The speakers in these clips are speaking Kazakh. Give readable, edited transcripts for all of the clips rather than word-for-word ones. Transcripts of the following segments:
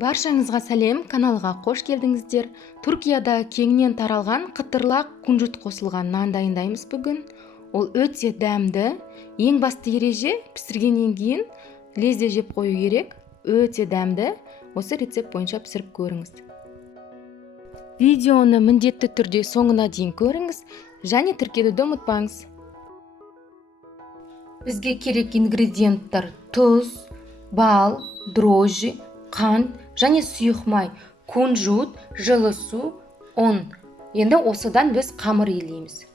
Баршаңызға сәлем, каналға қош келдіңіздер. Түркияда кеңінен таралған қытырлақ күнжіт қосылған нан дайындаймыз бүгін. Ол өте дәмді. Ең басты ереже пісіргеннен кейін лезде жеп қою керек. Өте дәмді. Осы рецепт бойынша пісіріп көріңіз. Видеоны міндетті түрде соңына дейін көріңіз және тіркелуді ұмытпаңыз. Бізге керек ингредиенттер: тұз, бал, дрожжи, қант және сұйық май, күнжіт, жылы су, ұн. Енді осыдан біз қамыр илейміз.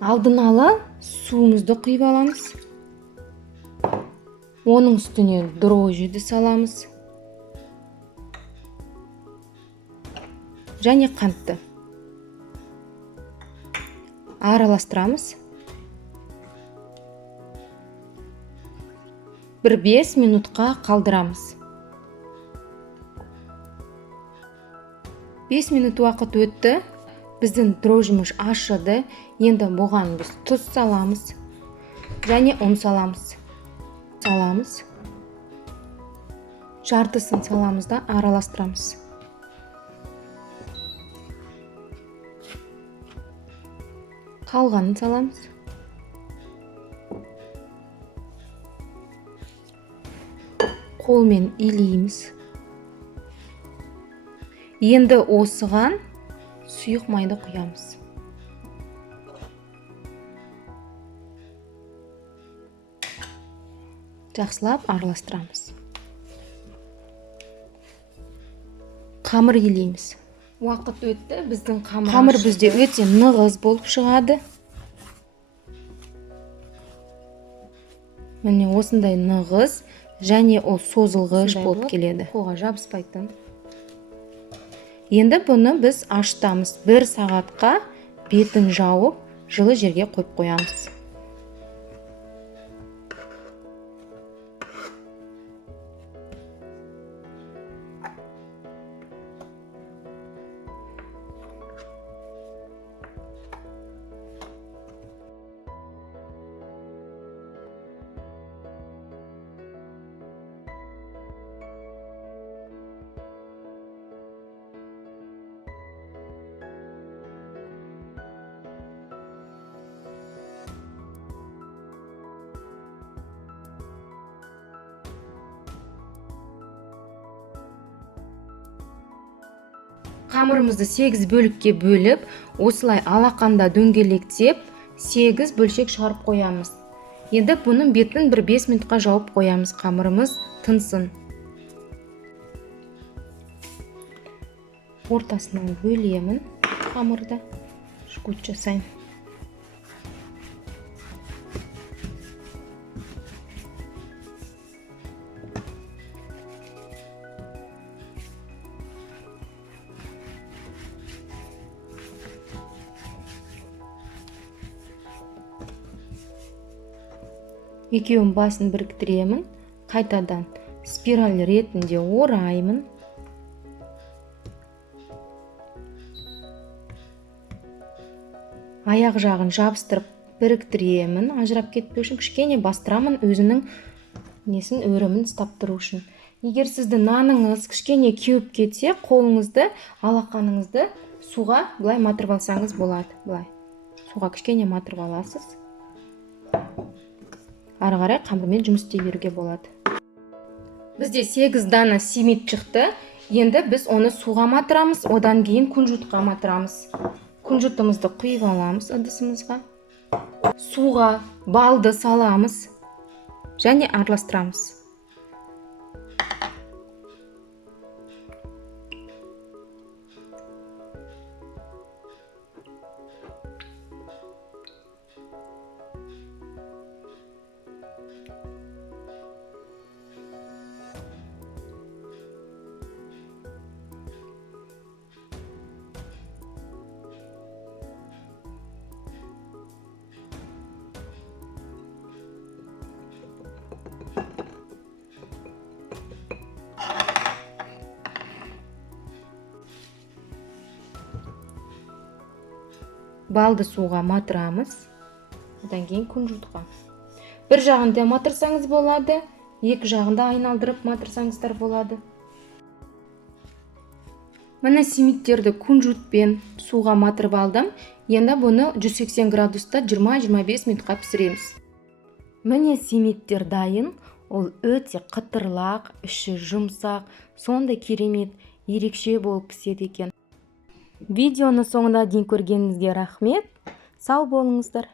Алдын ала суымызды құйып аламыз. Оның үстіне дрожжиді саламыз. Және қантты араластырамыз. 5 минутқа қалдырамыз. 5 минут уақыт өтті. Біздің дрожжимыз ашыды. Енді бұған біз тұз саламыз және ұн саламыз. Жартысын саламыз да араластырамыз. Қалғанын саламыз. Қолмен илейміз. Енді осыған сұйық майды құямыз. Жақсылап араластырамыз. Қамыр илейміз. Уақыт өтті, біздің қамыр бізде өте нығыз болып шығады. Міне осындай нығыз және ол созылғыш болып келеді. Қолға жабыспайтын. Енді бұны біз ашытамыз. 1 сағатқа бетін жауып, жылы жерге қойып қоямыз. Қамырымызды 8 бөлікке бөліп, осылай алақанда дөңгелектеп, 8 бөлшек шығарып қоямыз. Енді бұның бетін 5 минутқа жауып қоямыз, қамырымыз тынсын. Ортасынан бөлемін қамырды, жгут жасайын. Екеуін басын біріктіремін, қайтадан спираль ретінде ораймын. Аяқ жағын жабыстырып біріктіремін, ажырап кетпеу үшін кішкене бастырамын, өзінің өрімін ұстап тұру үшін. Егер сізді наныңыз кішкене кеуіп кетсе, қолыңызды, алақаныңызды суға былай матырып алсаңыз болады. Былай суға кішкене матырып аласыз. Ары қарай қамырмен жұмыс істей беруге болады. Бізде 8 дана семит шықты. Енді біз оны суға матырамыз, одан кейін күнжітқа матырамыз. Күнжітімізді құйып аламыз ыдысымызға. Суға балды саламыз және араластырамыз. Балды суға матырамыз. Одан кейін күнжітқа. Бір жағында матырсаңыз болады, екі жағында айналдырып матырсаңыздар болады. Міне семиттерді күнжутпен суға матырып алдым. Енді бұны 180 градуста 20-25 минутқа пісіреміз. Міне семиттер дайын. Ол өте қытырлақ, іші жұмсақ, сондай керемет, ерекше болып піседі екен. Видеоны соңына дейін көргеніңізге рахмет. Сау болыңыздар.